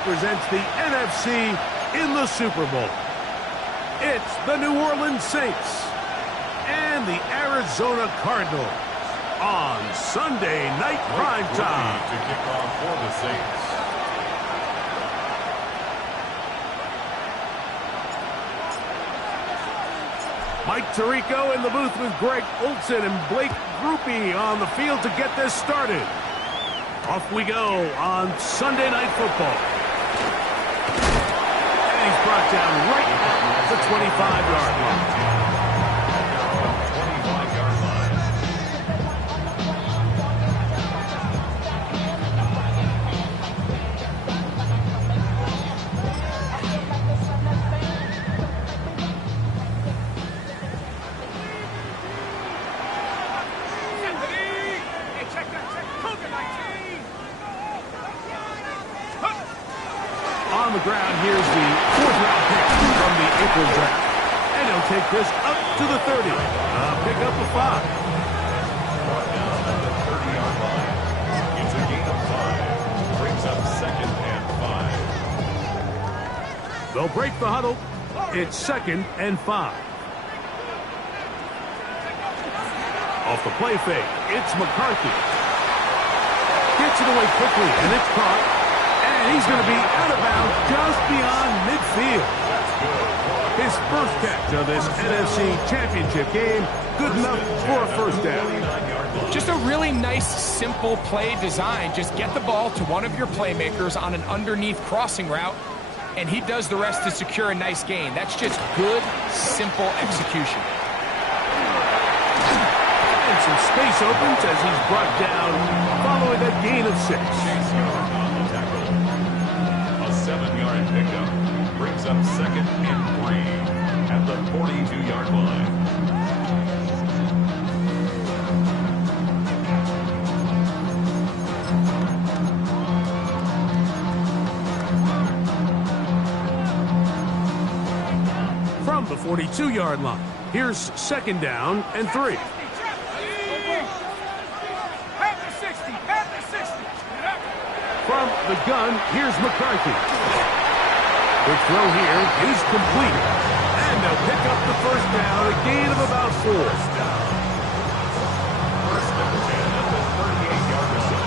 Presents the NFC in the Super Bowl. It's the New Orleans Saints and the Arizona Cardinals on Sunday Night Prime Time. To kick off for the Saints. Mike Tirico in the booth with Greg Olsen and Blake Grupe on the field to get this started. Off we go on Sunday Night Football. And he's brought down right at the 25-yard line. On the ground, here's the fourth-round pick from the April draft. And he'll take this up to the 30. Pick up a 5. Brought down at the 30-yard line. It's a gain of 5. Brings up 2nd and 5. They'll break the huddle. It's 2nd and 5. Off the play fake, it's McCarthy. Gets it away quickly, and it's caught. And he's going to be out of bounds just beyond midfield. His first catch of this NFC Championship game, good enough for a first down. Just a really nice, simple play design. Just get the ball to one of your playmakers on an underneath crossing route, and he does the rest to secure a nice gain. That's just good, simple execution. And some space opens as he's brought down following a gain of 6. 7-yard pickup brings up 2nd and 3 at the 42-yard line. From the 42-yard line, here's 2nd down and 3. From the gun, here's McCarthy. The throw here is complete. And they'll pick up the first down, a gain of about 4. First and 10 at the 38-yard line.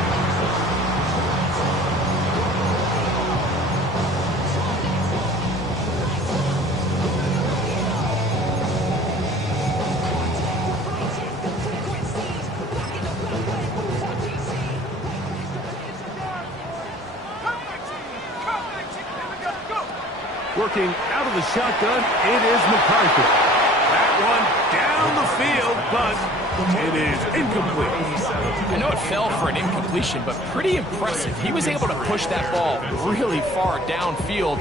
Working out of the shotgun, it is McCarthy. That one down the field, but it is incomplete. I know it fell for an incompletion, but pretty impressive. He was able to push that ball really far downfield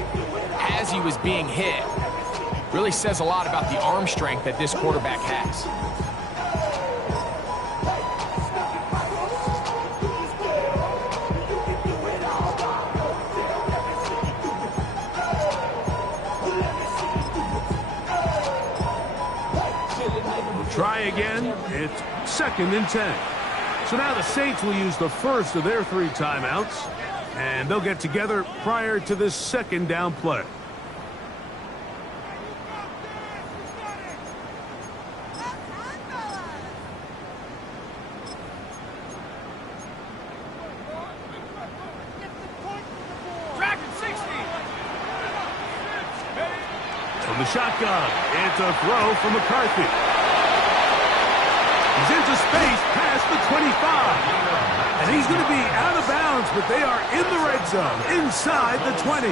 as he was being hit. Really says a lot about the arm strength that this quarterback has. Try again. It's 2nd and 10. So now the Saints will use the first of their 3 timeouts, and they'll get together prior to this 2nd down play. From the shotgun, it's a throw from McCarthy. He's into space past the 25. And he's going to be out of bounds, but they are in the red zone, inside the 20.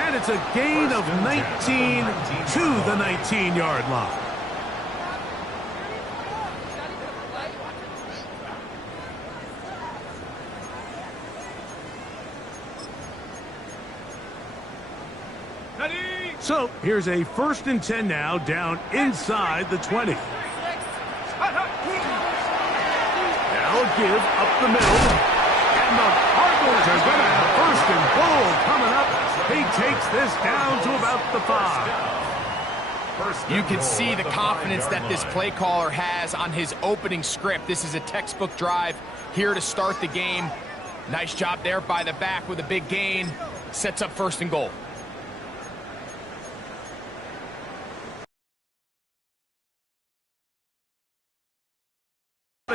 And it's a gain of 19 to the 19-yard line. So here's a 1st and 10 now, down inside the 20. Now a give up the middle. And the Cardinals are going to have 1st and goal coming up. He takes this down to about the 5. You can see the confidence that this play caller has on his opening script. This is a textbook drive here to start the game. Nice job there by the back with a big gain. Sets up 1st and goal.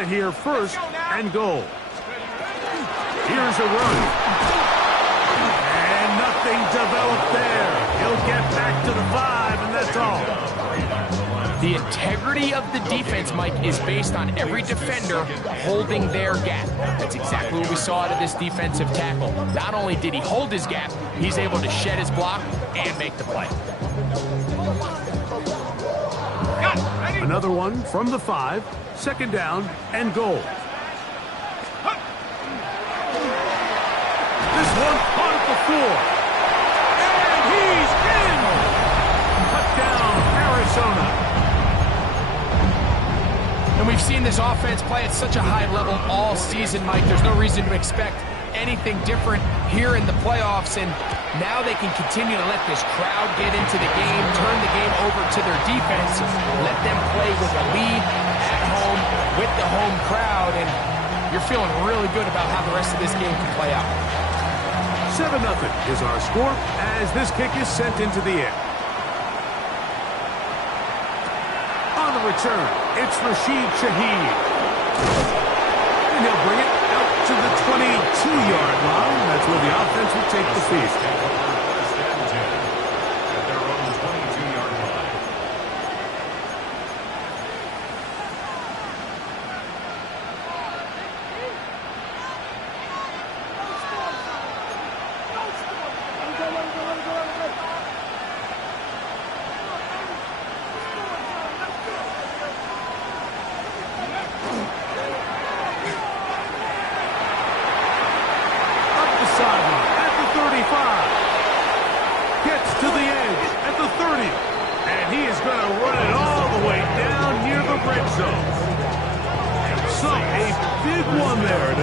Here, 1st and goal. Here's a run. And nothing developed there. He'll get back to the 5, and that's all. The integrity of the defense, Mike, is based on every defender holding their gap. That's exactly what we saw out of this defensive tackle. Not only did he hold his gap, he's able to shed his block and make the play. Another one from the 5, 2nd down and goal. This one caught at the 4. And he's in! Touchdown, Arizona. And we've seen this offense play at such a high level all season, Mike. There's no reason to expect anything different here in the playoffs, and now they can continue to let this crowd get into the game, turn the game over to their defense, let them play with a lead at home with the home crowd, and you're feeling really good about how the rest of this game can play out. 7-0 is our score as this kick is sent into the air. On the return, it's Rashid Shaheed. And he'll bring it out to the 22-yard line. That's where the offense will take the field. At their own 22-yard line.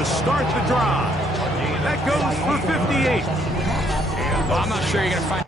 Start the drive. That goes for 58. Well, I'm not sure you're going to find...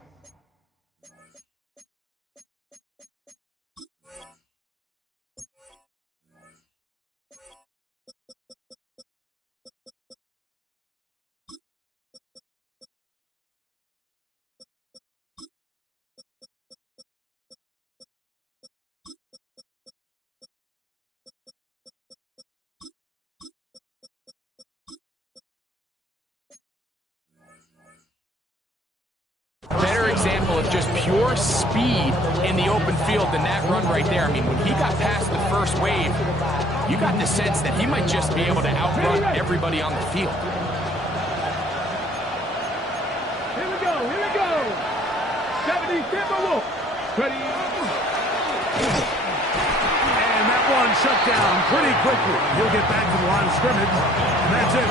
Better example of just pure speed in the open field than that run right there. I mean, when he got past the first wave, you got the sense that he might just be able to outrun everybody on the field. Here we go, here we go. 70 Timberwolves. Ready. And that one shut down pretty quickly. He'll get back to the line of scrimmage, and that's it.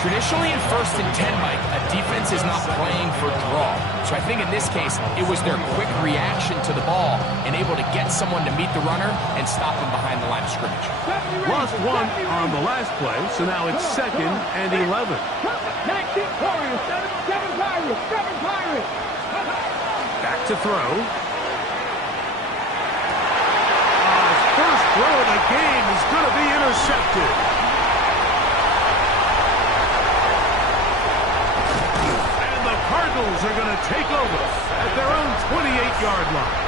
Traditionally in 1st and 10, Mike, a defense is not playing for draw. So I think in this case, it was their quick reaction to the ball and able to get someone to meet the runner and stop him behind the line of scrimmage. Lost one on the last play, so now it's 2nd and 11. 19 Warriors, 7 Pirates, 7 Pirates. Back to throw. First throw of the game is going to be intercepted. Cardinals are going to take over at their own 28-yard line.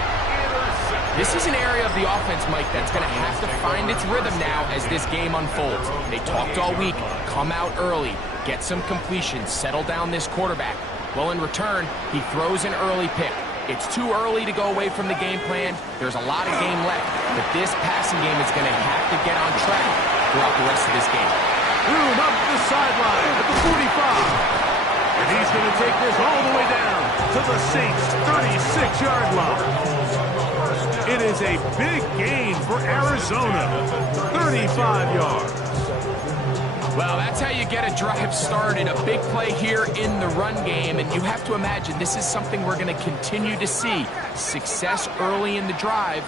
This is an area of the offense, Mike, that's going to have to find its rhythm now as this game unfolds. They talked all week, come out early, get some completions, settle down this quarterback. Well, in return, he throws an early pick. It's too early to go away from the game plan. There's a lot of game left, but this passing game is going to have to get on track throughout the rest of this game. Room up the sideline at the 45. And he's going to take this all the way down to the Saints' 36-yard line. It is a big gain for Arizona, 35 yards. Well, that's how you get a drive started, a big play here in the run game, and you have to imagine this is something we're going to continue to see. Success early in the drive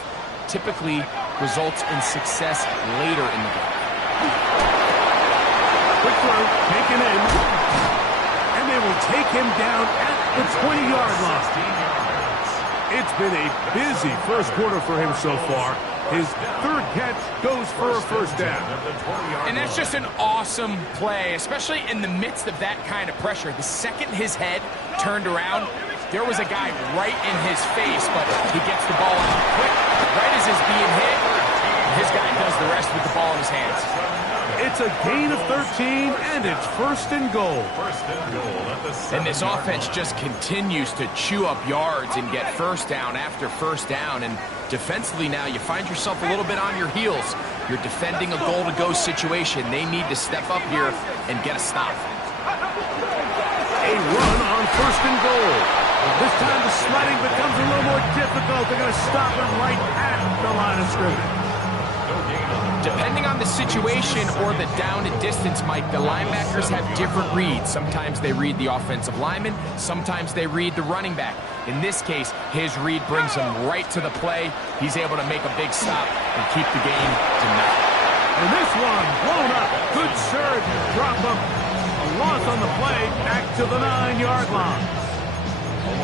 typically results in success later in the game. Quick throw, taken in. They will take him down at the 20-yard line. It's been a busy first quarter for him so far. His third catch goes for a first down. And that's just an awesome play, especially in the midst of that kind of pressure. The second his head turned around, there was a guy right in his face, but he gets the ball out quick. Right as he's being hit, his guy does the rest with the ball in his hands. It's a gain of 13, and it's first and goal. And this offense just continues to chew up yards and get first down after first down. And defensively now, you find yourself a little bit on your heels. You're defending a goal-to-go situation. They need to step up here and get a stop. A run on first and goal. This time the sledding becomes a little more difficult. They're going to stop him right at the line of scrimmage. Depending on the situation or the down and distance, Mike, the linebackers have different reads. Sometimes they read the offensive lineman. Sometimes they read the running back. In this case, his read brings him right to the play. He's able to make a big stop and keep the game to nothing. And this one blown up. Good surge. Drop him. A loss on the play. Back to the 9-yard line.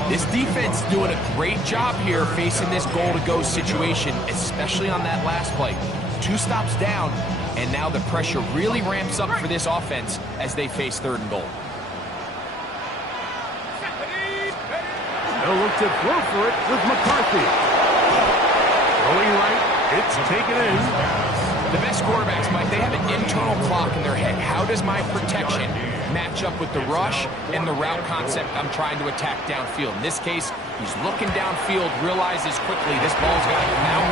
This defense doing a great job here facing this goal-to-go situation, especially on that last play. 2 stops down, and now the pressure really ramps up for this offense as they face third and goal. They'll look to throw for it with McCarthy. Throwing right, it's taken in. The best quarterbacks, Mike, they have an internal clock in their head. How does my protection match up with the rush and the route concept I'm trying to attack downfield? In this case, he's looking downfield, realizes quickly this ball's got to come out,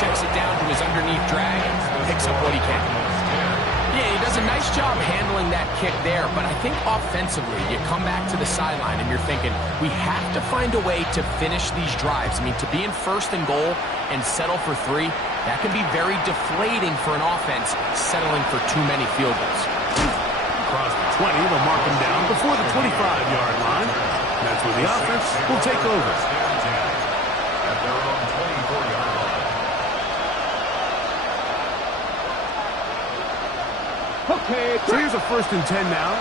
checks it down to his underneath drag, picks up what he can. Yeah, he does a nice job handling that kick there, but I think offensively, you come back to the sideline and you're thinking, we have to find a way to finish these drives. I mean, to be in first and goal and settle for 3, that can be very deflating for an offense settling for too many field goals. Across the 20, they'll mark him down before the 25-yard line. That's where the offense will take over. At their own 24-yard line. Okay, So here's a first and 10 now.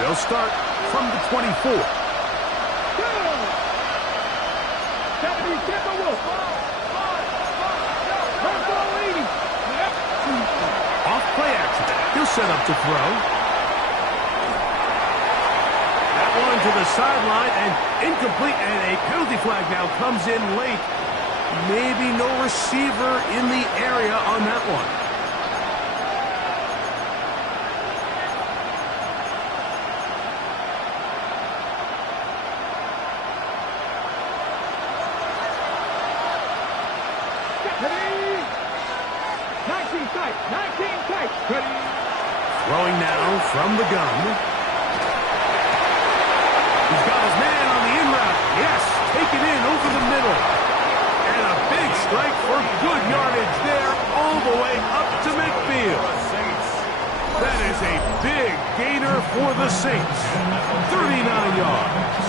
They'll start from the 24. 70, Timber Wolf. Off play action. He'll set up to throw. That one to the sideline and incomplete, and a penalty flag now comes in late. Maybe no receiver in the area on that one. Throwing now from the gun. He's got his man on the in route. Yes, taken in over the middle. And a big strike for good yardage there all the way up to midfield. That is a big gainer for the Saints. 39 yards.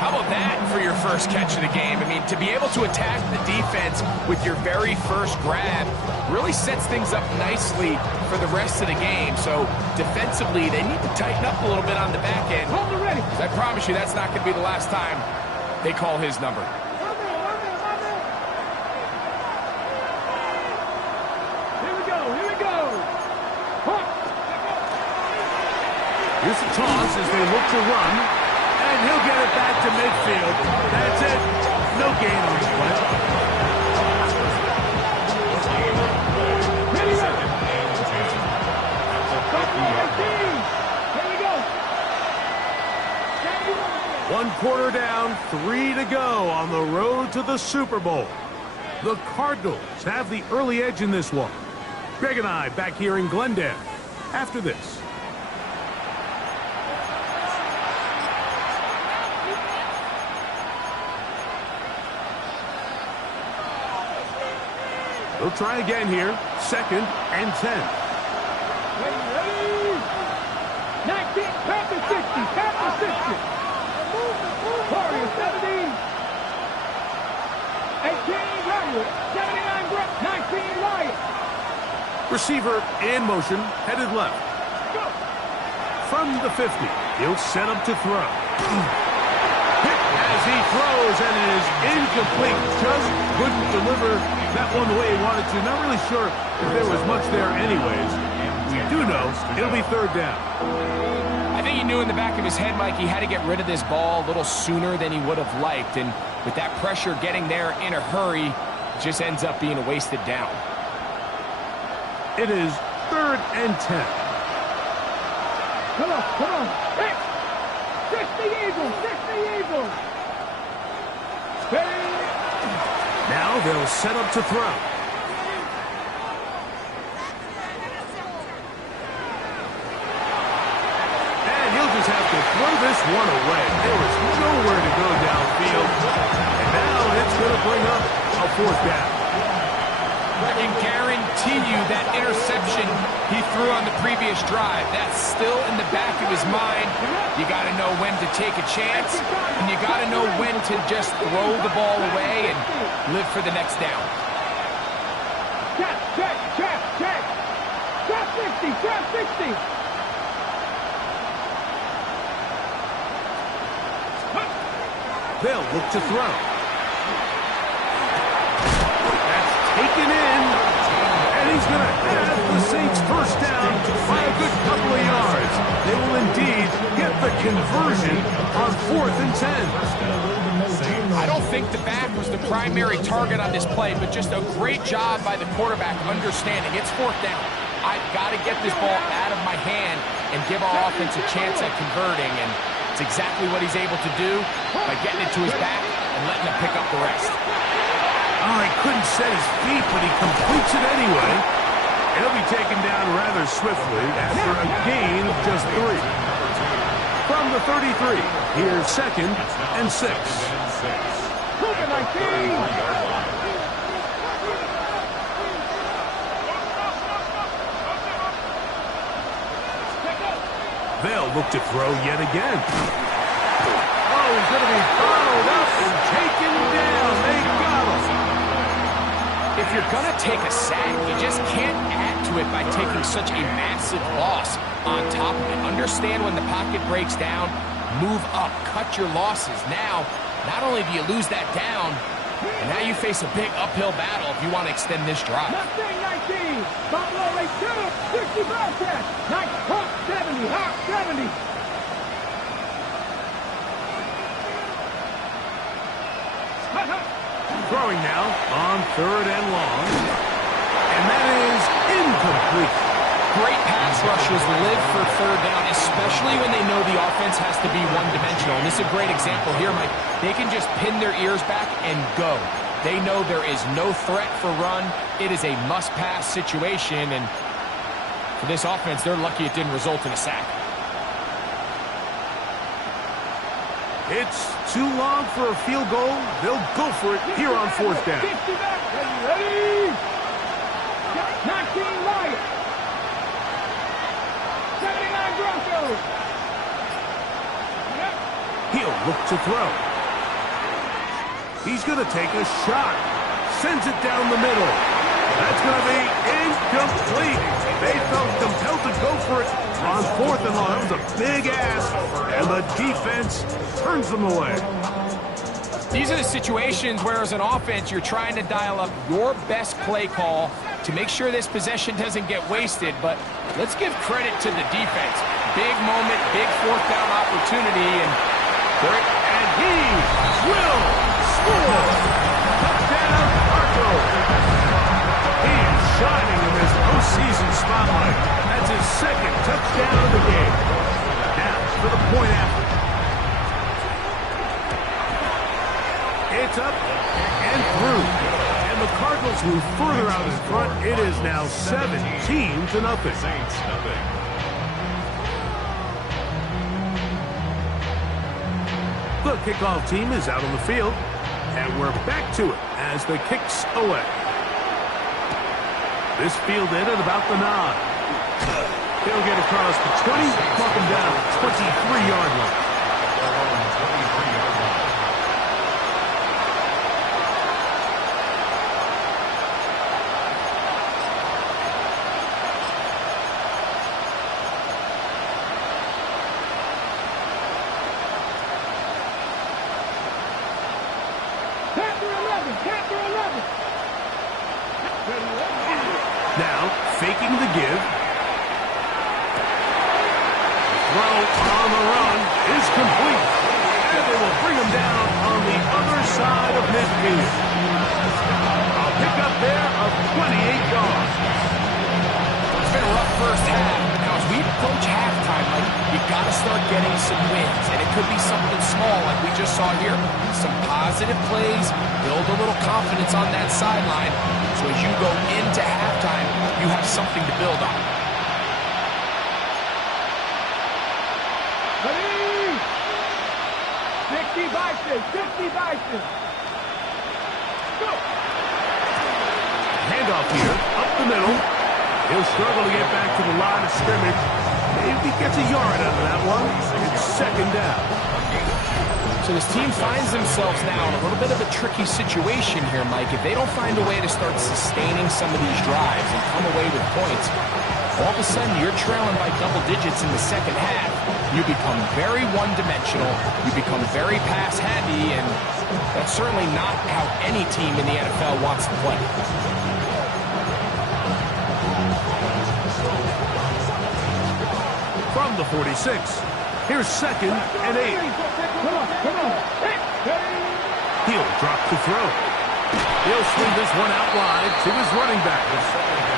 How about that for your first catch of the game? I mean, to be able to attack the defense with your very first grab really sets things up nicely for the rest of the game. So defensively, they need to tighten up a little bit on the back end. I promise you that's not going to be the last time they call his number. Here we go. Here's the toss as they look to run. And he'll get it back to midfield. That's it. No gain on the play. One quarter down, 3 to go on the road to the Super Bowl. The Cardinals have the early edge in this one. Greg and I back here in Glendale after this. They'll try again here. 2nd and 10. Ready. 19, Panther 60, Panther 60. Warrior 70. 18, Warrior. 79, Brett. 19, Lion. Receiver in motion, headed left. From the 50, he'll set up to throw. Hit as as he throws, and it is incomplete. Just couldn't deliver that one the way he wanted to. Not really sure if there was much there anyways. We do know it'll be third down. I think he knew in the back of his head, Mike, he had to get rid of this ball a little sooner than he would have liked. And with that pressure getting there in a hurry, it just ends up being a wasted down. It is 3rd and 10. Come on, come on. Hey! Fix the Eagles, fix the Eagles. Steady. Now they'll set up to throw. And he'll just have to throw this one away. There was nowhere to go downfield. And now it's going to bring up a 4th down. I can guarantee you that interception he threw on the previous drive, that's still in the back of his mind. You got to know when to take a chance, and you got to know when to just throw the ball away and live for the next down. Check, check, check, check. Trap 60, trap 60. They'll look to throw. Taken in, and he's going to have the Saints first down by a good couple of yards. They will indeed get the conversion on 4th and 10. I don't think the back was the primary target on this play, but just a great job by the quarterback understanding it's 4th down. I've got to get this ball out of my hand and give our offense a chance at converting, and it's exactly what he's able to do by getting it to his back and letting him pick up the rest. Oh, he couldn't set his feet, but he completes it anyway. He'll be taken down rather swiftly after a gain of just 3. From the 33, here's 2nd and 6. Cooper 19. They'll look to throw yet again. Oh, he's going to be followed up and taken down. They got him. If you're going to take a sack, you just can't add to it by taking such a massive loss on top of it. Understand when the pocket breaks down, move up, cut your losses. Now, not only do you lose that down, and now you face a big uphill battle if you want to extend this drive. Mustang 19. Buffalo Race 2. 60 broadcast. Nice. Hawk 70. Hawk 70. Throwing now on 3rd and long. And that is incomplete. Great pass rushers live for 3rd down, especially when they know the offense has to be one-dimensional. And this is a great example here, Mike. They can just pin their ears back and go. They know there is no threat for run. It is a must-pass situation, and for this offense, they're lucky it didn't result in a sack. It's too long for a field goal. They'll go for it here on 4th down. 50 back. Ready? 19 Wyatt. 79 Broncos. He'll look to throw. He's going to take a shot. Sends it down the middle. That's going to be incomplete. They felt compelled to go for it on 4th and long. That was a big ask, and the defense turns them away. These are the situations where, as an offense, you're trying to dial up your best play call to make sure this possession doesn't get wasted. But let's give credit to the defense. Big moment, big 4th down opportunity, and he will score. Touchdown, Arco. He is shining in this postseason spotlight. That's his 2nd touchdown of the game. Now for the point after. It's up and through. And the Cardinals move further out in front. It is now 17-0. Saints nothing. The kickoff team is out on the field, and we're back to it as the kick's away. This fielded at about the 9. He'll get across the 20, knock him down at the 23-yard line. 11. Chapter 11. Now, faking the give. Throw on the run is complete. And they will bring him down on the other side of midfield. A pickup there of 28 yards. It's been a rough first half. Now, as we approach halftime, like, you got to start getting some wins. And it could be something small like we just saw here. Some positive plays, build a little confidence on that sideline. So as you go into halftime, you have something to build on. Ready? 60 Bison. 60 Bison. Go. Handoff here, up the middle. He'll struggle to get back to the line of scrimmage. Maybe gets a yard out of that one. It's second down. So this team finds themselves now in a little bit of a tricky situation here, Mike. If they don't find a way to start sustaining some of these drives and come away with points, all of a sudden you're trailing by double digits in the second half. You become very one-dimensional. You become very pass-heavy, and that's certainly not how any team in the NFL wants to play. From the 46, here's second and 8. Come on. He'll drop the throw. He'll swing this one out wide to his running back.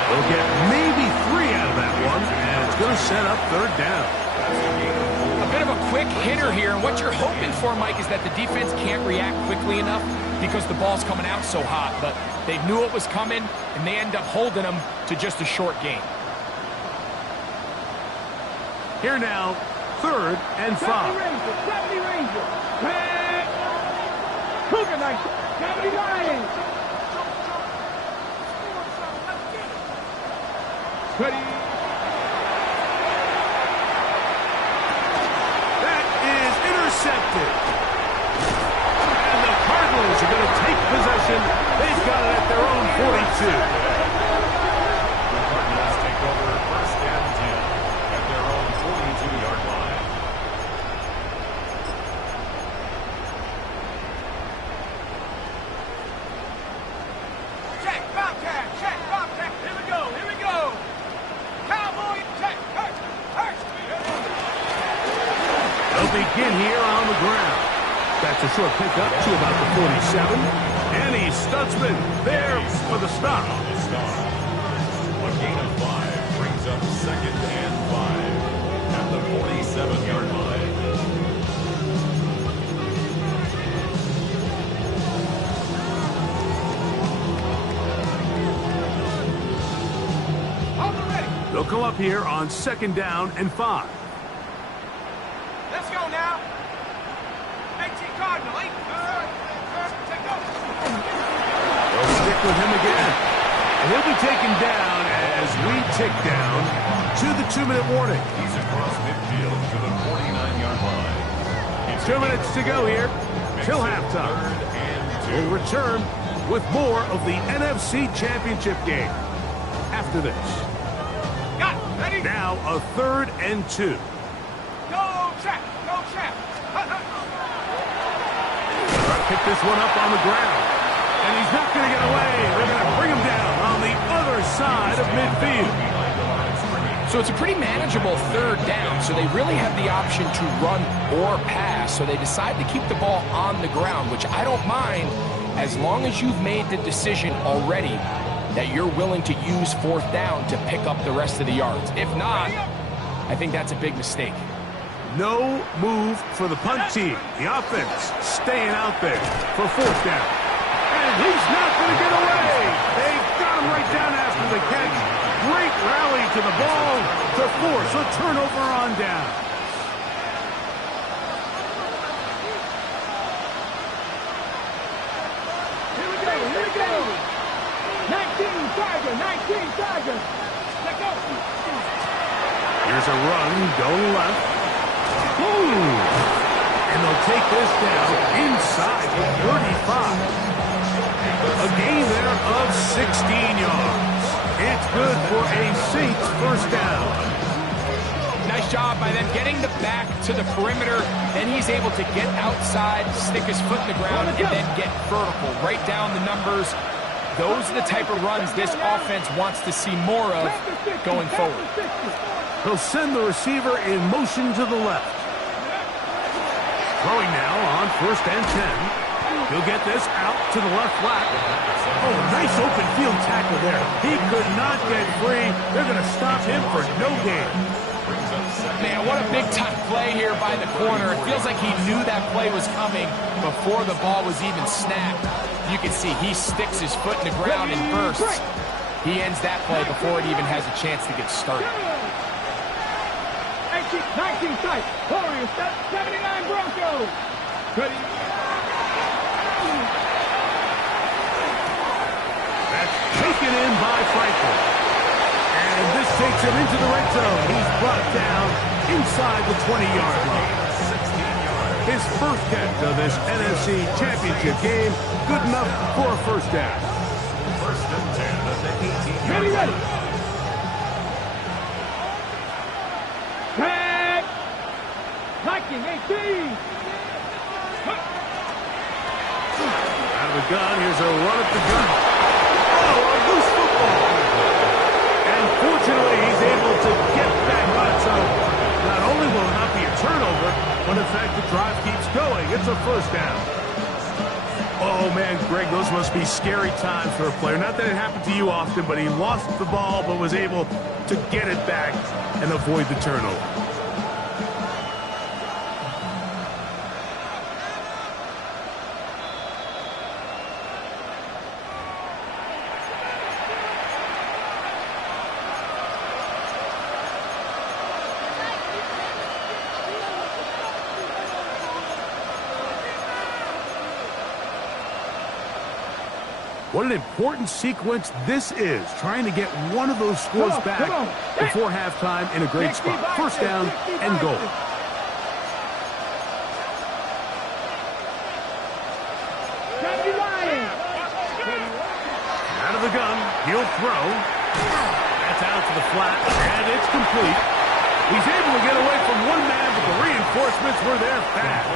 He'll get maybe 3 out of that one, and it's going to set up third down. A bit of a quick hitter here, and what you're hoping for, Mike, is that the defense can't react quickly enough because the ball's coming out so hot, but they knew it was coming, and they end up holding them to just a short gain. Here now, third and 5. 70 Rangers. Cougar Knights. 70 Lions. Ready. That is intercepted. And the Cardinals are going to take possession. They've got it at their own 42. The Cardinals take over first and 10 at their own 42-yard line. Check, Bobcat, here we go. Cowboy, check, hurt. They'll begin here on the ground. That's a short pickup to about the 47. Annie Stutzman there for the stop. On the stop. A gain of 5 brings up second and 5 at the 47-yard line. They'll come up here on second down and 5. Let's go now. 18 Cardinal, They'll stick with him again. And he'll be taken down as we tick down to the 2-minute warning. He's across midfield to the 49-yard line. 2 minutes to go here till halftime. Third and 2. We'll return with more of the NFC Championship game after this. Got it, ready? Now a 3rd and 2. Go, Trap. Pick this one up on the ground. And he's not going to get away. They're going to bring him down on the other side of midfield. So it's a pretty manageable third down, so they really have the option to run or pass, so they decide to keep the ball on the ground, which I don't mind as long as you've made the decision already that you're willing to use 4th down to pick up the rest of the yards. If not, I think that's a big mistake. No move for the punt team. The offense staying out there for 4th down. And he's not going to get away. They got him right down after the catch. Great rally to the ball to force a turnover on down. Here we go. 19 Tigers. Let go. Here's a run going left. And they'll take this down inside the 35. A gain there of 16 yards. It's good for a Saints first down. Nice job by them getting the back to the perimeter. Then he's able to get outside, stick his foot in the ground, and then get vertical. Right down the numbers. Those are the type of runs this offense wants to see more of going forward. He'll send the receiver in motion to the left. Throwing now on 1st and 10. He'll get this out to the left flat. Oh, nice open field tackle there. He could not get free. They're going to stop him for no gain. Man, what a big-time play here by the corner. It feels like he knew that play was coming before the ball was even snapped. You can see he sticks his foot in the ground and bursts. He ends that play before it even has a chance to get started. 19 tight. Warriors, 79 Broncos. Ready. That's taken in by Franklin. And this takes him into the red zone. He's brought down inside the 20-yard line. His first catch of this NFC Championship game, good enough for a first down. 1st and 10 at the 18-yard line. Ready. Tag. Liking 18. Out of the gun, here's a run at the gun. Oh, a loose football. And fortunately, he's able to get back on its own. Not only will it not be a turnover, but in fact, the drive keeps going. It's a first down. Oh, man, Greg, those must be scary times for a player. Not that it happened to you often, but he lost the ball but was able to get it back and avoid the turnover. What an important sequence this is, trying to get one of those scores back before halftime in a great spot. First down and goal. Out of the gun, he'll throw. That's out to the flat, and it's complete. He's able to get away from one man, but the reinforcements were there fast.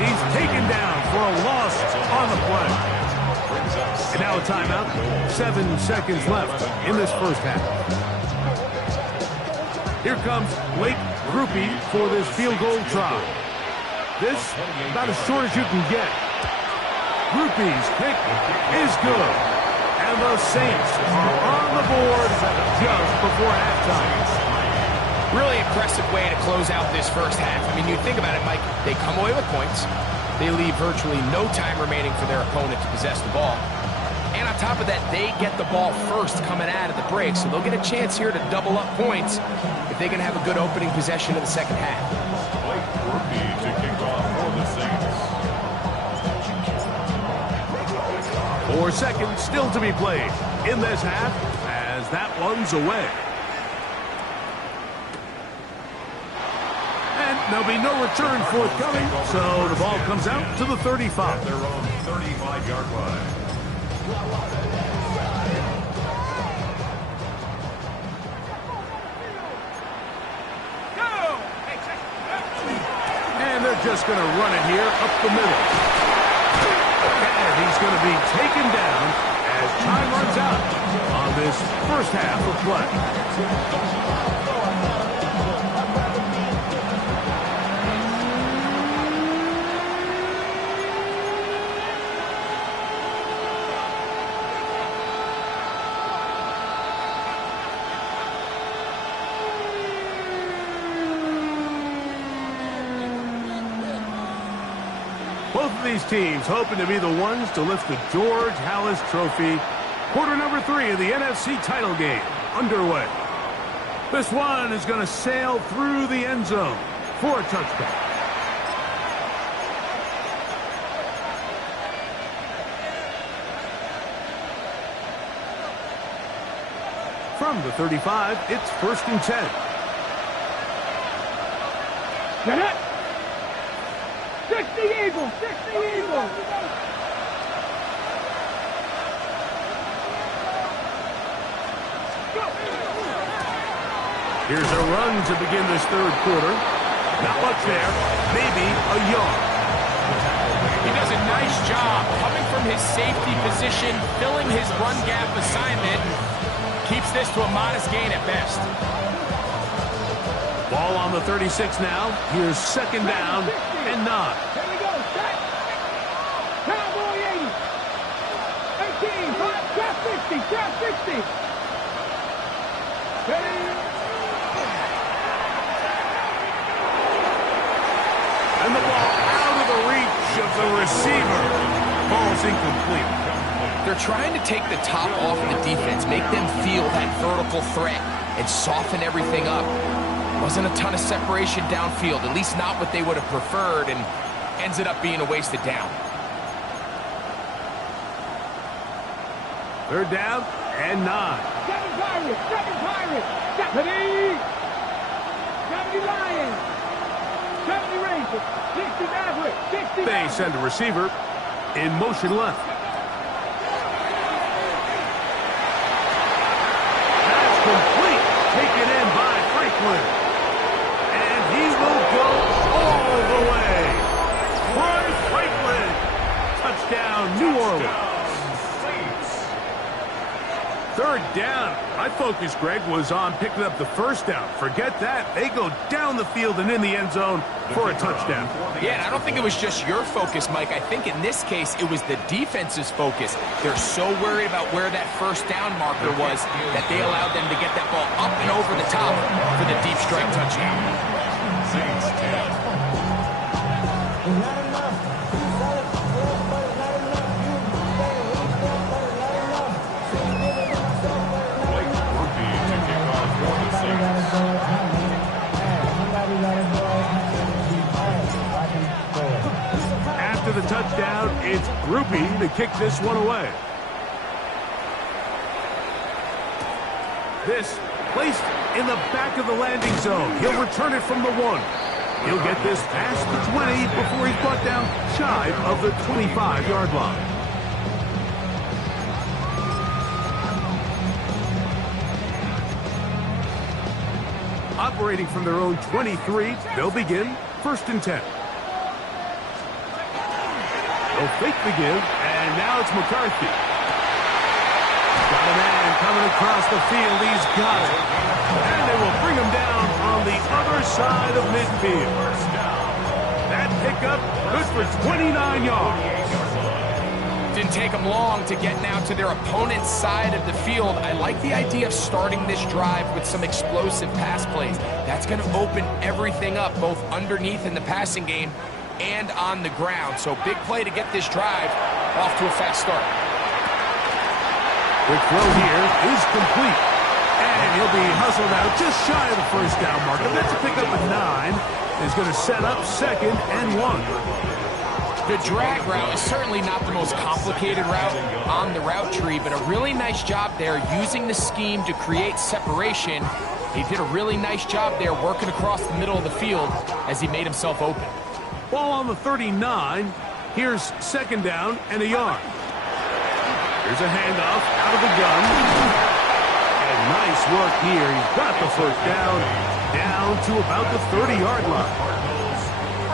He's taken down for a loss on the play. And now a timeout. 7 seconds left in this first half. Here comes Blake Grupe for this field goal try. This about as short as you can get. Grupe's kick is good. And the Saints are on the board just before halftime. Really impressive way to close out this first half. I mean, you think about it, Mike, they come away with points. They leave virtually no time remaining for their opponent to possess the ball. And on top of that, they get the ball first coming out of the break, so they'll get a chance here to double up points if they can have a good opening possession in the second half. Blake Grupe to kick off for the Saints. 4 seconds still to be played in this half as that one's away. And there'll be no return forthcoming, so the ball comes out to the 35. At their own 35-yard line. And they're just going to run it here up the middle. And he's going to be taken down as time runs out on this first half of play. Both of these teams hoping to be the ones to lift the George Halas Trophy. Quarter number 3 of the NFC title game underway. This one is going to sail through the end zone for a touchback. From the 35, it's 1st and 10. Get it! 60 Eagles! 60 Eagles! Here's a run to begin this third quarter. Not much there. Maybe a yard. He does a nice job coming from his safety position, filling his run gap assignment. Keeps this to a modest gain at best. Ball on the 36 now. Here's second down and 9. Here we go, set. Cowboy 80. 18, 5, trap 60, Ready? And the ball out of the reach of the receiver. Ball's incomplete. They're trying to take the top off of the defense, make them feel that vertical threat, and soften everything up. Wasn't a ton of separation downfield, at least not what they would have preferred, and ends it up being a wasted down. Third down and 9. 7 Pirates, 7 Pirates. 70. 70 Lions. 70 Rangers. 60 Mavericks. 60 They Mavericks. send a receiver in motion left. That's complete. Taken in by Franklin. And he will go all the way. Troy Franklin. Touchdown, New Orleans. Third down. My focus, Greg, was on picking up the first down. Forget that. They go down the field and in the end zone for a touchdown. Yeah, and I don't think it was just your focus, Mike. I think in this case, it was the defense's focus. They're so worried about where that first down marker was that they allowed them to get that ball up and over the top for the deep strike touchdown. Saints 10. Blake Grupe to kick off for the Saints. After the touchdown, it's Grupe to kick this one away. This placed in the back of the landing zone. He'll return it from the 1. He'll get this past the 20 before he's brought down shy of the 25-yard line. Operating from their own 23, they'll begin 1st and 10. They'll fake the give, and now it's McCarthy. Got a man coming across the field. He's got it. And they will bring him down on the other side of midfield. That pickup good for 29 yards. Didn't take them long to get now to their opponent's side of the field. I like the idea of starting this drive with some explosive pass plays. That's going to open everything up, both underneath in the passing game and on the ground. So big play to get this drive off to a fast start. Quick throw here is complete. And he'll be hustled out just shy of the first down marker. That's a pickup of 9. Is going to set up 2nd and 1. The drag route is certainly not the most complicated route on the route tree, but a really nice job there using the scheme to create separation. He did a really nice job there working across the middle of the field as he made himself open. Ball on the 39. Here's 2nd down and a yard. Here's a handoff out of the gun. And nice work here. He's got the first down to about the 30-yard line.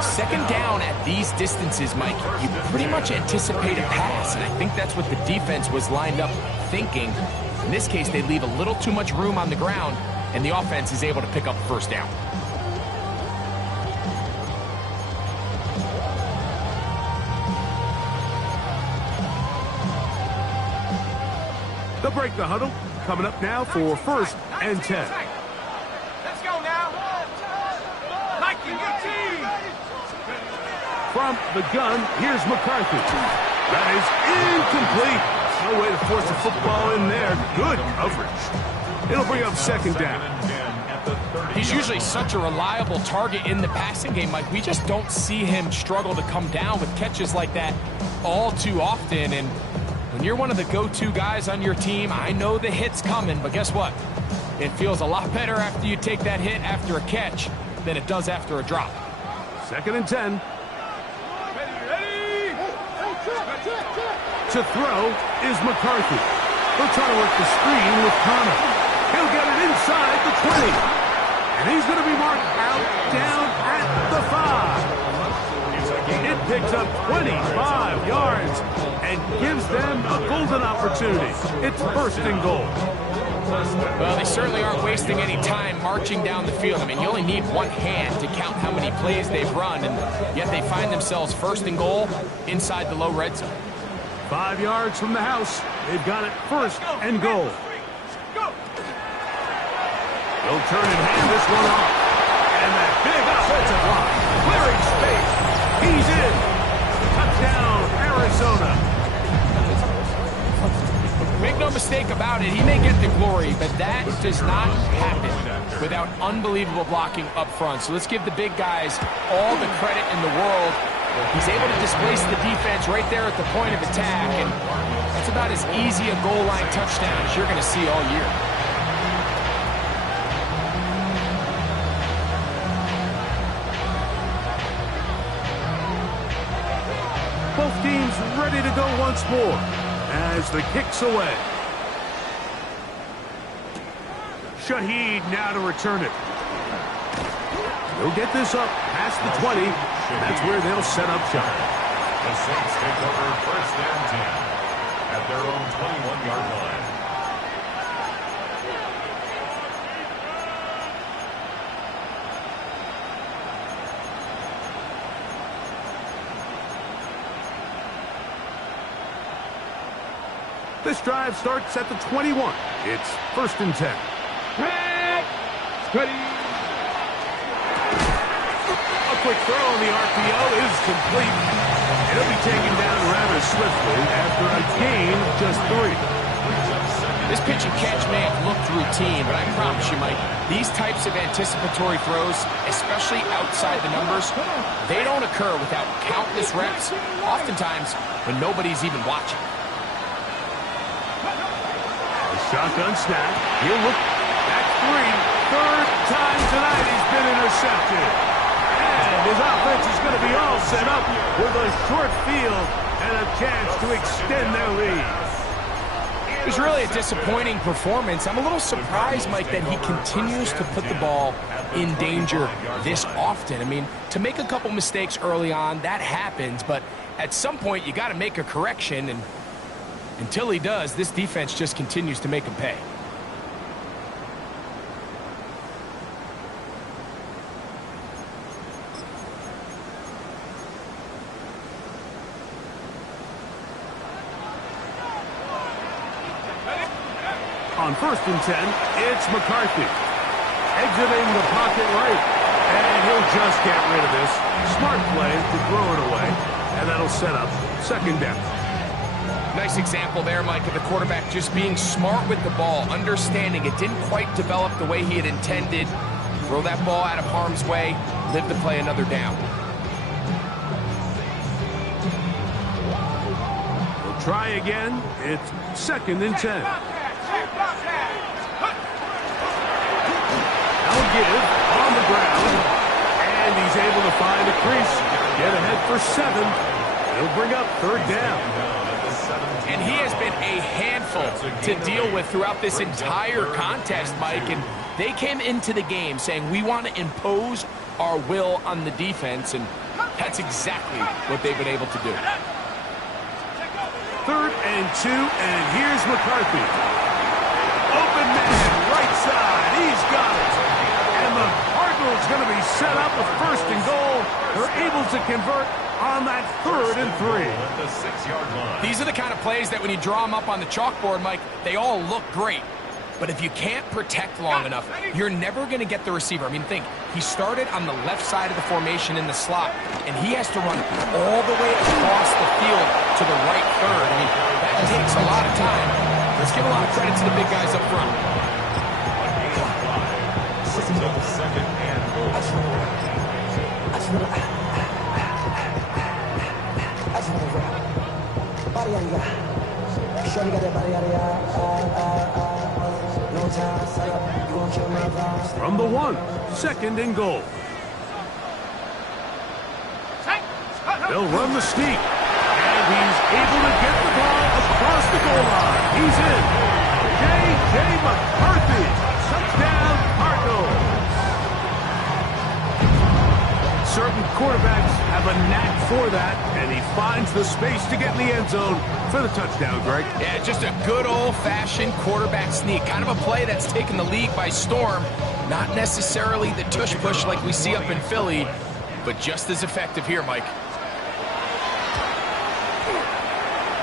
2nd down at these distances, Mike, you pretty much anticipate a pass, and I think that's what the defense was lined up thinking. In this case, they leave a little too much room on the ground, and the offense is able to pick up the first down. They'll break the huddle. Coming up now for 1st and 10. Let's go now. Mikey, your team. From the gun, here's McCarthy. That is incomplete. No way to force the football in there. Good coverage. It'll bring up 2nd down. He's usually such a reliable target in the passing game, Mike. We just don't see him struggle to come down with catches like that all too often. And when you're one of the go-to guys on your team, I know the hit's coming, but guess what? It feels a lot better after you take that hit after a catch than it does after a drop. 2nd and 10. To throw is McCarthy. They'll try to work the screen with Connor. He'll get it inside the 20. And he's going to be marked out down at the 5. It picks up 25 yards and gives them a golden opportunity. It's first and goal. Well, they certainly aren't wasting any time marching down the field. I mean, you only need one hand to count how many plays they've run, and yet they find themselves first and goal inside the low red zone. 5 yards from the house. They've got it first and goal. They'll turn and hand this one off. And that big offensive line clearing space. He's in. Touchdown, Arizona. Make no mistake about it, he may get the glory, but that does not happen without unbelievable blocking up front. So let's give the big guys all the credit in the world. He's able to displace the defense right there at the point of attack, and that's about as easy a goal line touchdown as you're going to see all year. Both teams ready to go once more as the kick's away. Shaheed now to return it. He'll get this up past the 20. That's where they'll set up shop. The Saints take over first and 10 at their own 21-yard line. This drive starts at the 21. It's first and 10. Steady. A quick throw on the RPO is complete. It'll be taken down rather swiftly after a gain of just 3. This pitch and catch may have looked routine, but I promise you, Mike, these types of anticipatory throws, especially outside the numbers, they don't occur without countless reps, oftentimes when nobody's even watching. Shotgun snap. He'll look. That's 3. Third time tonight he's been intercepted. And his offense is going to be all set up with a short field and a chance to extend their lead. It was really a disappointing performance. I'm a little surprised, Mike, that he continues to put the ball in danger this often. I mean, to make a couple mistakes early on, that happens, but at some point you got to make a correction, and until he does, this defense just continues to make him pay. On first and 10, it's McCarthy. Exiting the pocket right. And he'll just get rid of this. Smart play to throw it away. And that'll set up second down. Nice example there, Mike, of the quarterback just being smart with the ball, understanding it didn't quite develop the way he had intended. Throw that ball out of harm's way, live to play another down. We'll try again. It's second and 10. Now give on the ground. And he's able to find a crease. Get ahead for 7. He'll bring up third down. And he has been a handful to deal with throughout this entire contest, Mike. And they came into the game saying, we want to impose our will on the defense. And that's exactly what they've been able to do. Third and 2, and here's McCarthy. Open man, right side. He's got it. And the Cardinals going to be set up with first and goal. They're able to convert on that third and 3. The 6-yard line. These are the kind of plays that when you draw them up on the chalkboard, Mike, they all look great. But if you can't protect long enough, you're never going to get the receiver. I mean, think, he started on the left side of the formation in the slot, and he has to run all the way across the field to the right third. I mean, that takes a lot of time. Let's give a lot of credit to the big guys up front. A gain of 5 brings up second and goal. From the 1, second and goal. They'll run the sneak. And he's able to get the ball across the goal line. He's in. J.J. McCarthy. Touchdown, Cardinals. Certain quarterbacks have a knack for that, and he finds the space to get in the end zone for the touchdown, Greg. Yeah, just a good old-fashioned quarterback sneak. Kind of a play that's taken the league by storm. Not necessarily the tush-push like we see up in Philly, but just as effective here, Mike.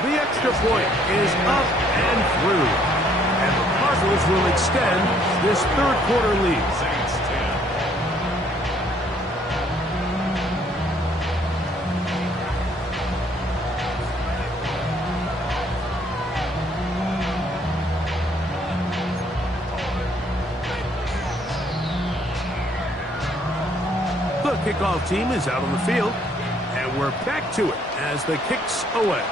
The extra point is up and through, and the Cardinals will extend this third-quarter lead. Saints 10. The kickoff team is out on the field, and we're back to it as the kick's away.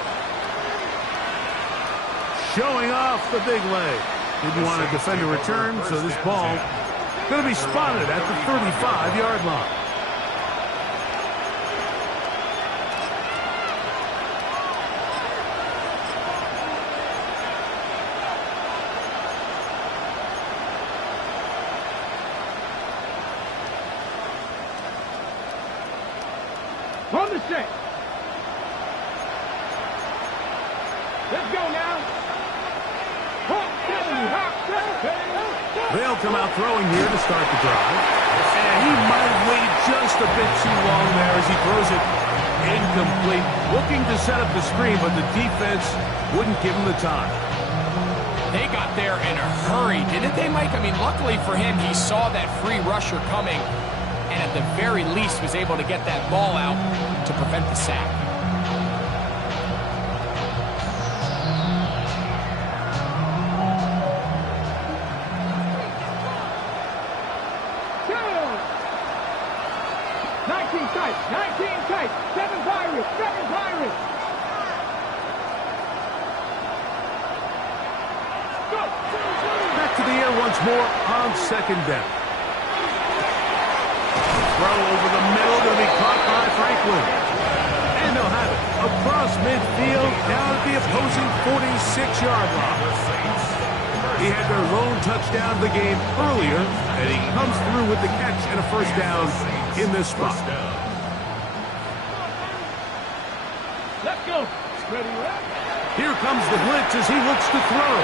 Showing off the big leg. Didn't want to defend a return, so this ball going to be spotted at the 35-yard line. On the set. Let's go now. They'll come out throwing here to start the drive. And he might have waited just a bit too long there as he throws it incomplete. Looking to set up the screen, but the defense wouldn't give him the time. They got there in a hurry, didn't they, Mike? I mean, luckily for him, he saw that free rusher coming, and at the very least was able to get that ball out to prevent the sack. Back to the air once more on second down. Throw over the middle, going to be caught by Franklin. And they'll have it across midfield, down at the opposing 46-yard line. He had their lone touchdown of the game earlier, and he comes through with the catch and a first down in this spot. Let's go. Ready, left. Here comes the blitz as he looks to throw.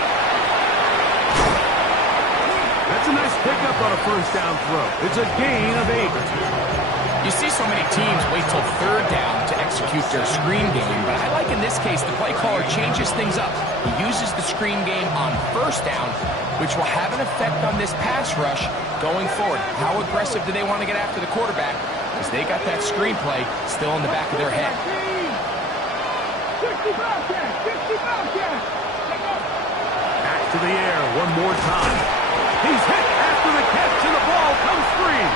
That's a nice pickup on a first down throw. It's a gain of 8. You see so many teams wait till third down to execute their screen game, but I like in this case the play caller changes things up. He uses the screen game on first down, which will have an effect on this pass rush going forward. How aggressive do they want to get after the quarterback? Because they got that screen play still in the back of their head. 60 Bobcat! 60 Bobcat! Back to the air one more time. He's hit after the catch, and the ball comes free.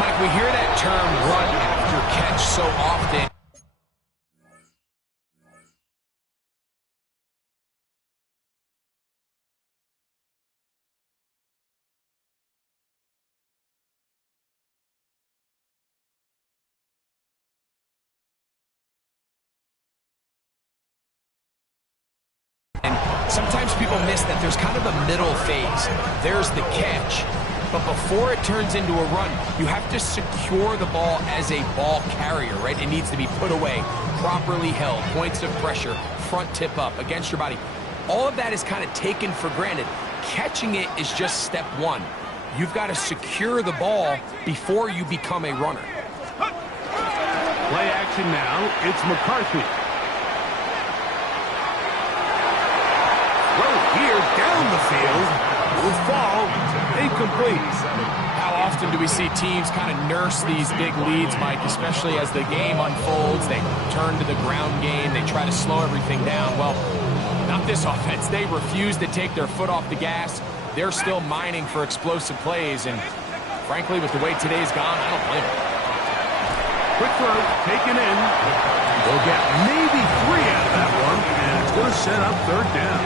Mike, we hear that term run after catch so often. Sometimes people miss that there's kind of a middle phase. There's the catch. But before it turns into a run, you have to secure the ball as a ball carrier, right? It needs to be put away, properly held, points of pressure, front tip up, against your body. All of that is kind of taken for granted. Catching it is just step one. You've got to secure the ball before you become a runner. Play action now. It's McCarthy. Here down the field will fall incomplete. How often do we see teams kind of nurse these big leads, Mike, especially as the game unfolds? They turn to the ground game. They try to slow everything down. Well, not this offense. They refuse to take their foot off the gas. They're still mining for explosive plays, and frankly, with the way today's gone, I don't blame them. Quick throw, taken in. They'll get maybe 3 out of that one, and it's going to set up third down.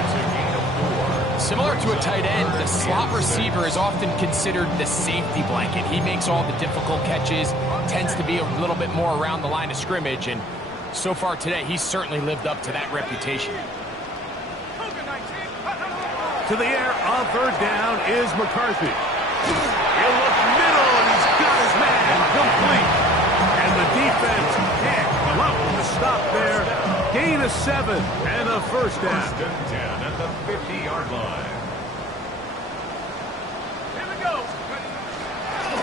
Similar to a tight end, the slot receiver is often considered the safety blanket. He makes all the difficult catches, tends to be a little bit more around the line of scrimmage, and so far today, he's certainly lived up to that reputation. To the air on third down is McCarthy. He'll look middle, and he's got his man. Complete. And the defense can't come up with a stop there. Gain of 7 and a first down. First and 10 at the 50-yard line. Here we go.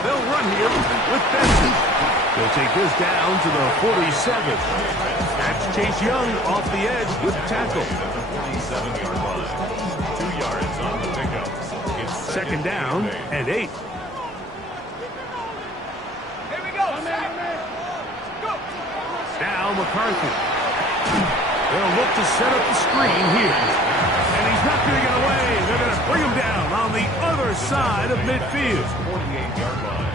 They'll run here with Benson. They'll take this down to the 47. That's Chase Young off the edge with tackle. At the 47-yard line. 2 yards on the pickup. It's Second down and 8. Here we go. Go. Now McCarthy. They'll look to set up the screen here. And he's not going to get away. They're going to bring him down on the other side of midfield. 48-yard line.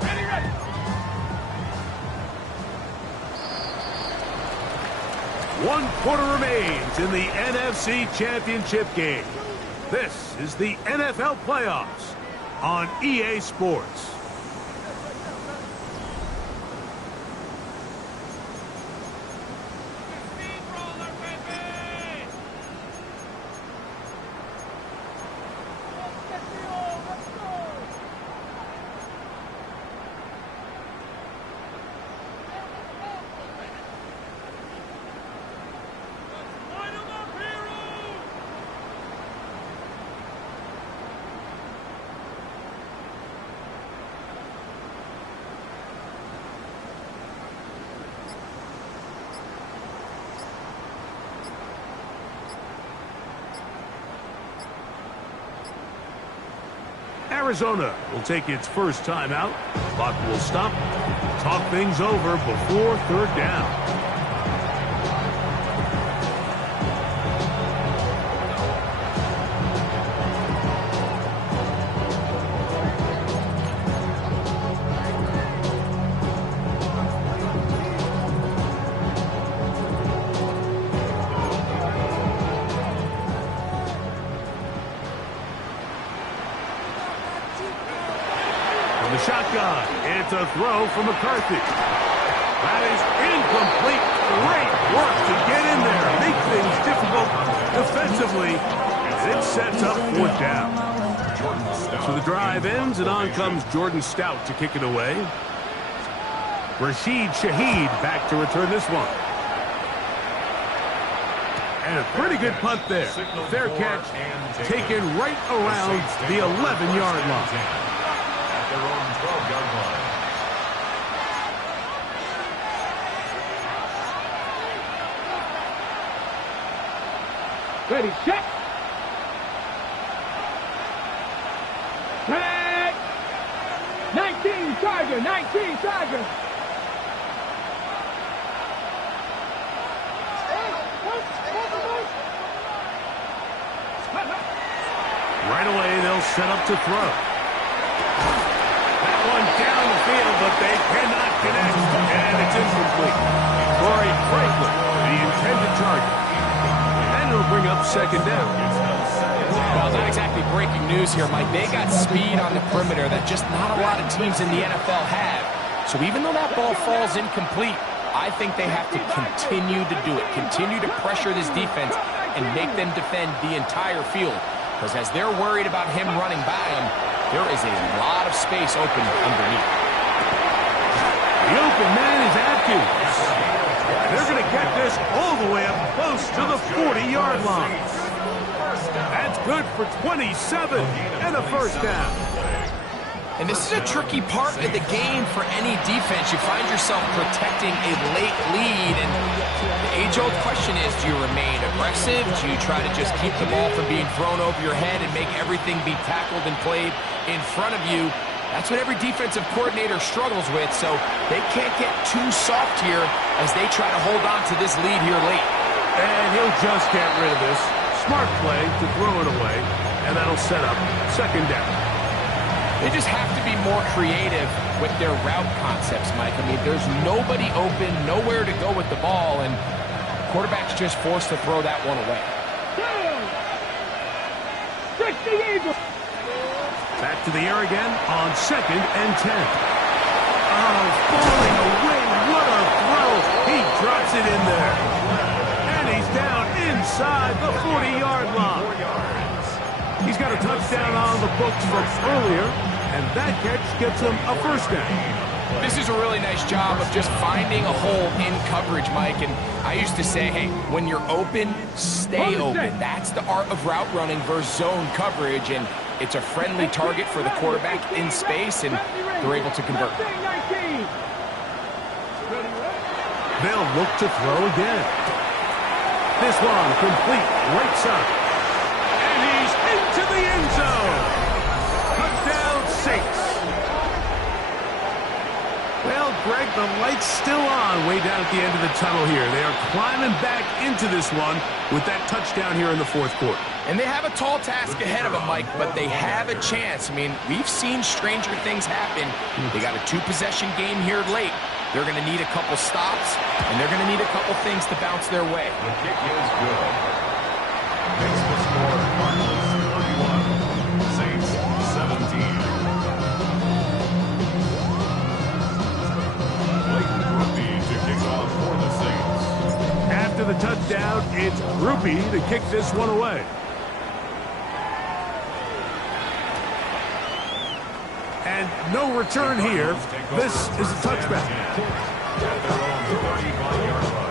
Ready, ready. 1 quarter remains in the NFC Championship game. This is the NFL playoffs on EA Sports. Arizona will take its first timeout. Clock will stop. Talk things over before third down. The shotgun. It's a throw for McCarthy. That is incomplete. Great work to get in there. Make things difficult defensively. And it sets up fourth down. So the drive ends, and on comes Jordan Stout to kick it away. Rashid Shaheed back to return this one. And a pretty good punt there. Fair catch taken right around the 11-yard line. Their own 12-yard line. Ready, check. Tag. 19 Charger, 19 Charger. Right away, they'll set up to throw. That one down the field, but they cannot connect, and it's incomplete. Corey Franklin, the intended target. And it'll bring up second down. Well, not exactly breaking news here, Mike. They got speed on the perimeter that just not a lot of teams in the NFL have. So even though that ball falls incomplete, I think they have to continue to do it, continue to pressure this defense and make them defend the entire field. Because as they're worried about him running by them, there is a lot of space open underneath. The open man is Atkins. They're going to get this all the way up close to the 40-yard line. That's good for 27 and a first down. And this is a tricky part of the game for any defense. You find yourself protecting a late lead, and the age-old question is, do you remain aggressive? Do you try to just keep the ball from being thrown over your head and make everything be tackled and played in front of you? That's what every defensive coordinator struggles with, so they can't get too soft here as they try to hold on to this lead here late. And he'll just get rid of this. Smart play to throw it away, and that'll set up second down. They just have to be more creative with their route concepts, Mike. I mean, there's nobody open, nowhere to go with the ball, and quarterback's just forced to throw that one away. Trick the Eagles. Back to the air again on 2nd and 10. Oh, falling away. What a throw. He drops it in there. And he's down inside the 40-yard line. He's got a touchdown on the books from earlier, and that catch gets him a first down. This is a really nice job of just finding a hole in coverage, Mike. And I used to say, hey, when you're open, stay open. That's the art of route running versus zone coverage. And it's a friendly target for the quarterback in space, and they're able to convert. They'll look to throw again. This one complete right side. And he's into the end zone. Touchdown, Saints. Well, Greg, the light's still on way down at the end of the tunnel here. They are climbing back into this one with that touchdown here in the fourth quarter. And they have a tall task ahead of them, Mike, but they have a chance. I mean, we've seen stranger things happen. They got a two-possession game here late. They're going to need a couple stops, and they're going to need a couple things to bounce their way. The kick is good. Makes the score Cardinals 31, Saints 17. After the touchdown, it's Grupe to kick this one away. And no return here. This is a touchback. At their own 35-yard line.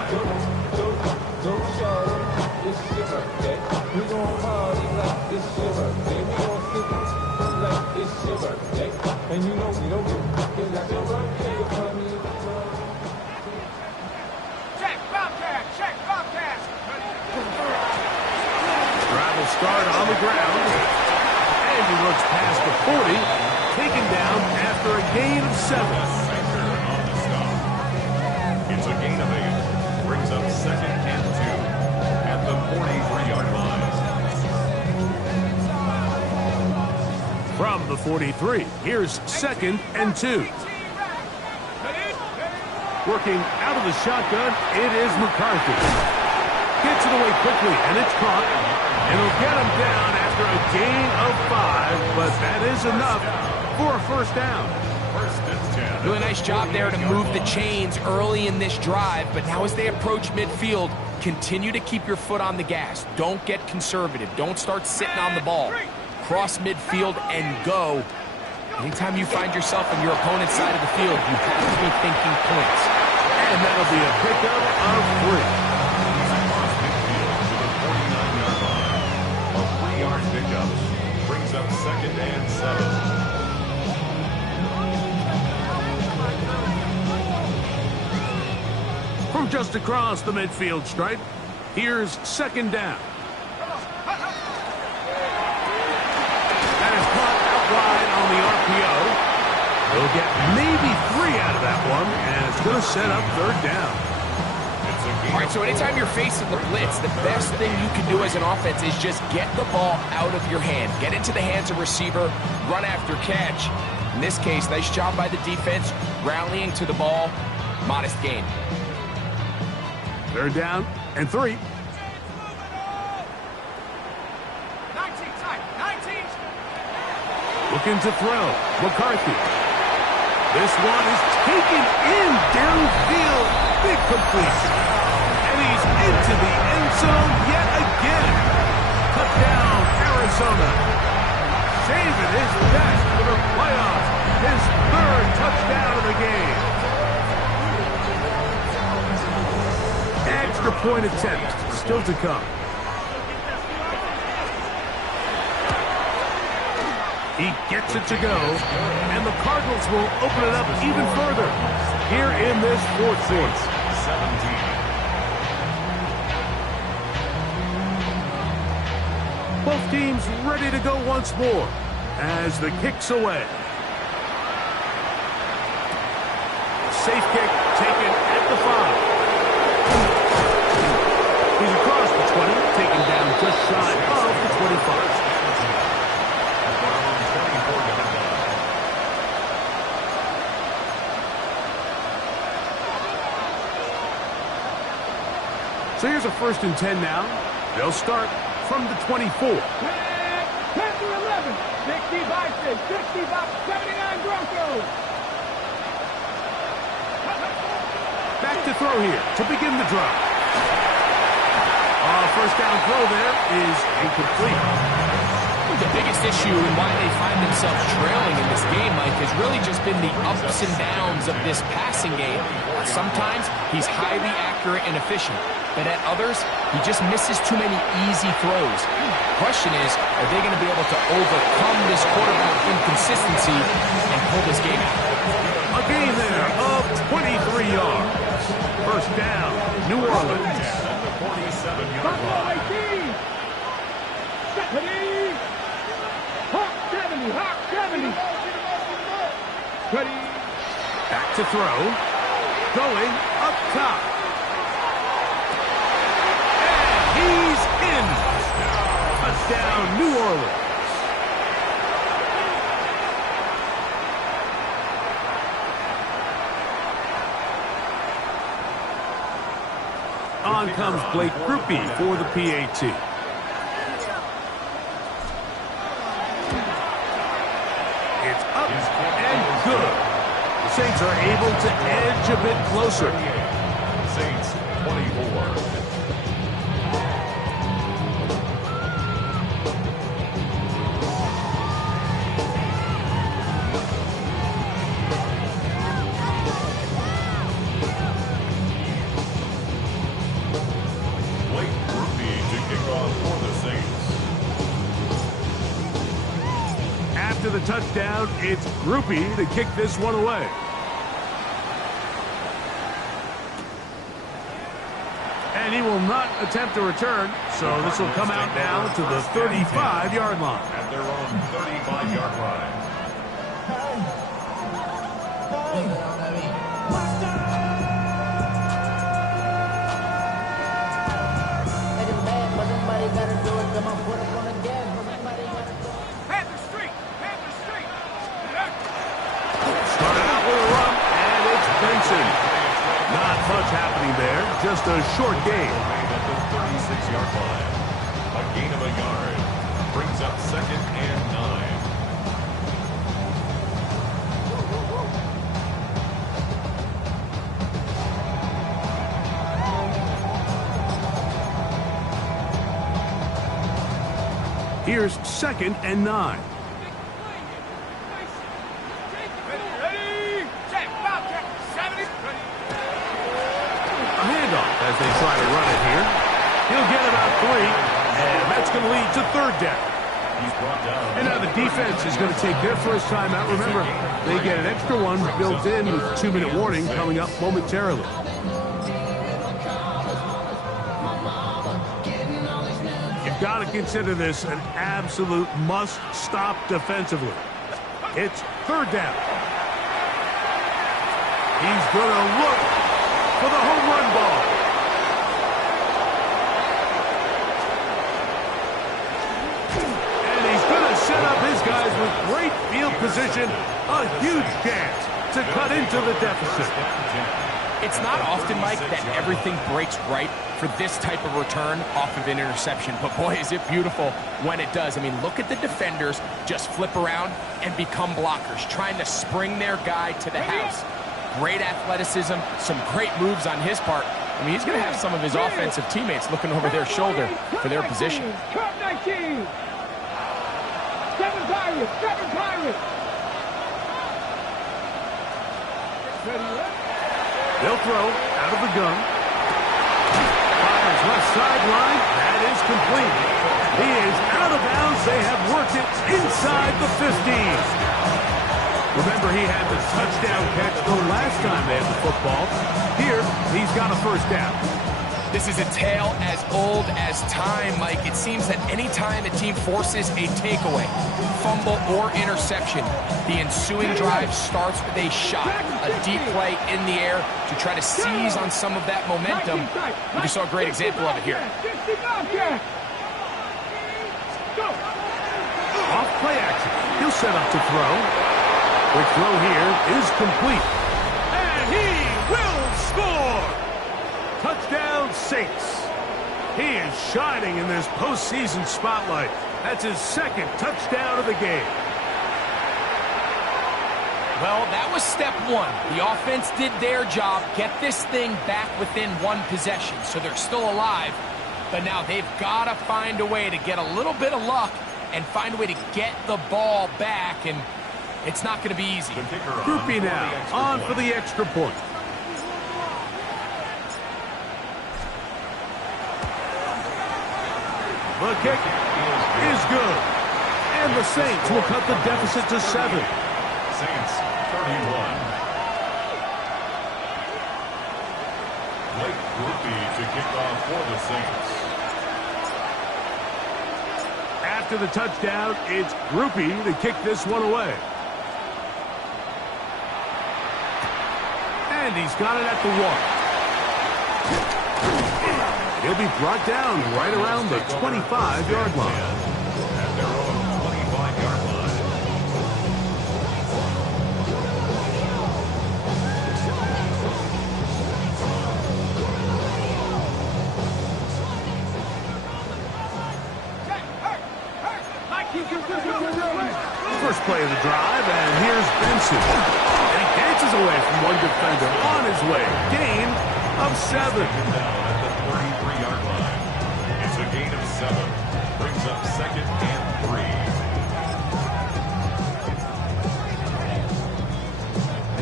Start on the ground, and he looks past the 40, taken down after a gain of 7. On the stop. It's a gain of 8. Brings up second and 2 at the 43-yard line. From the 43, here's second and 2. Working out of the shotgun, it is McCarthy. Gets it away quickly, and it's caught. It'll get him down after a gain of 5, but that is enough for a first down. First and 10. Really nice job there to move the chains early in this drive, but now as they approach midfield, continue to keep your foot on the gas. Don't get conservative. Don't start sitting on the ball. Cross midfield and go. Anytime you find yourself on your opponent's side of the field, you have to be thinking points. And that'll be a pickup of 3. Pickup brings up second and 7. From just across the midfield stripe, here's second down. That is caught out wide on the RPO. They'll get maybe 3 out of that one, and it's going to set up third down. All right, so anytime you're facing the blitz, the best thing you can do as an offense is just get the ball out of your hand. Get into the hands of receiver, run after catch. In this case, nice job by the defense, rallying to the ball, modest gain. Third down and 3. 19 tight, 19. Looking to throw. McCarthy. This one is taken in downfield. Big completion. And he's into the end zone yet again. Touchdown, Arizona. Saving his best for the playoffs. His 3rd touchdown of the game. Extra point attempt still to come. He gets it to go, and the Cardinals will open it up even further here in this fourth quarter. 17. Both teams ready to go once more as the kick's away. Safe kick taken at the 5. He's across the 20, taken down just shy of the 25. So here's a 1st and 10 now. They'll start from the 24. 10-11, 60 by 6, 60 by 79 Broncos. Back to throw here to begin the drive. First down throw there is incomplete. The biggest issue and why they find themselves trailing in this game, Mike, has really just been the ups and downs of this passing game. Sometimes he's highly accurate and efficient, but at others, he just misses too many easy throws. The question is, are they going to be able to overcome this quarterback inconsistency and pull this game out? A gain there of 23 yards. First down, New Orleans. At the 47-yard line. Hawk 70, Hawk 70. Ready. Back to throw. Going up top. And he's in. Touchdown, New Orleans. On comes Blake Grupe for the PAT. It's up and good. The Saints are able to edge a bit closer. Saints 24. After the touchdown, it's Grupe to kick this one away. And he will not attempt a return, so this will come out now to the 35-yard line. At their own 35-yard line. Not much happening there, just a short gain. At the 36-yard line. A gain of a yard. Brings up 2nd and 9. Here's 2nd and 9. As they try to run it here. He'll get about 3, and that's going to lead to 3rd down. He's brought down. And now the defense is going to take their first time out. Remember, they get an extra one built in with 2-minute warning coming up momentarily. You've got to consider this an absolute must-stop defensively. It's 3rd down. He's going to look for the home run ball. Set up his guys with great field position, a huge chance to cut into the deficit. It's not often, Mike, that everything breaks right for this type of return off of an interception, but boy, is it beautiful when it does. I mean, look at the defenders just flip around and become blockers, trying to spring their guy to the house. Great athleticism, some great moves on his part. I mean, he's going to have some of his offensive teammates looking over their shoulder for their position. 7 Pirates! They'll throw out of the gun. Fires left sideline. That is complete. He is out of bounds. They have worked it inside the 15. Remember, he had the touchdown catch the last time they had the football. Here, he's got a first down. This is a tale as old as time, Mike. It seems that any time a team forces a takeaway, fumble, or interception, the ensuing drive starts with a shot, a deep play in the air to try to seize on some of that momentum. We just saw a great example of it here. Off play action. He'll set up to throw. The throw here is complete. And he will score! Touchdown, Saints. He is shining in this postseason spotlight. That's his 2nd touchdown of the game. Well, that was step one. The offense did their job, get this thing back within one possession, so they're still alive. But now they've got to find a way to get a little bit of luck and find a way to get the ball back, and it's not going to be easy. Groupie now, on for the extra point. The kick is good. And the Saints will cut the deficit to 7. Saints 31. Blake Groupie to kick off for the Saints. After the touchdown, it's Groupie to kick this one away. And he's got it at the 1. He'll be brought down right around the 25-yard line. At their own 25-yard line. First play of the drive, and here's Benson. And he dances away from one defender on his way. Gain of 7. Now at the 33-yard line. It's a gain of 7. Brings up 2nd and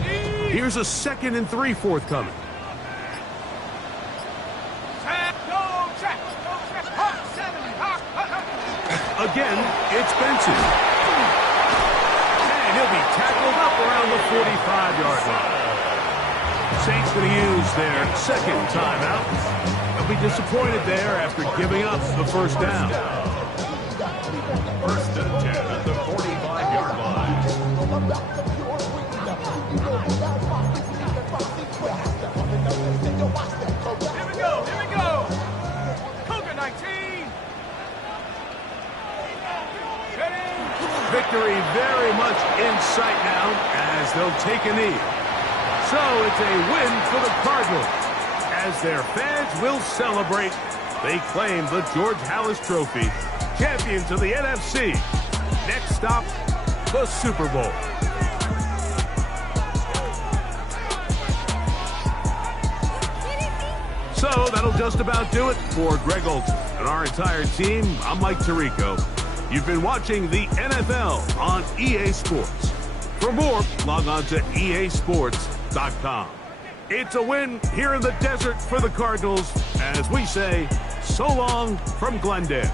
3. Here's a 2nd and 3 forthcoming. Again, it's Benson. And he'll be tackled up around the 45-yard line. Saints going to use their 2nd timeout. They'll be disappointed there after giving up the first down. 1st and 10 at the 45-yard line. Here we go, here we go. Cougar 19. Victory very much in sight now as they'll take a knee. So it's a win for the Cardinals. As their fans will celebrate, they claim the George Halas Trophy, champions of the NFC. Next stop, the Super Bowl. So that'll just about do it for Greg Olsen and our entire team. I'm Mike Tirico. You've been watching the NFL on EA Sports. For more, log on to easports.com. It's a win here in the desert for the Cardinals as we say so long from Glendale.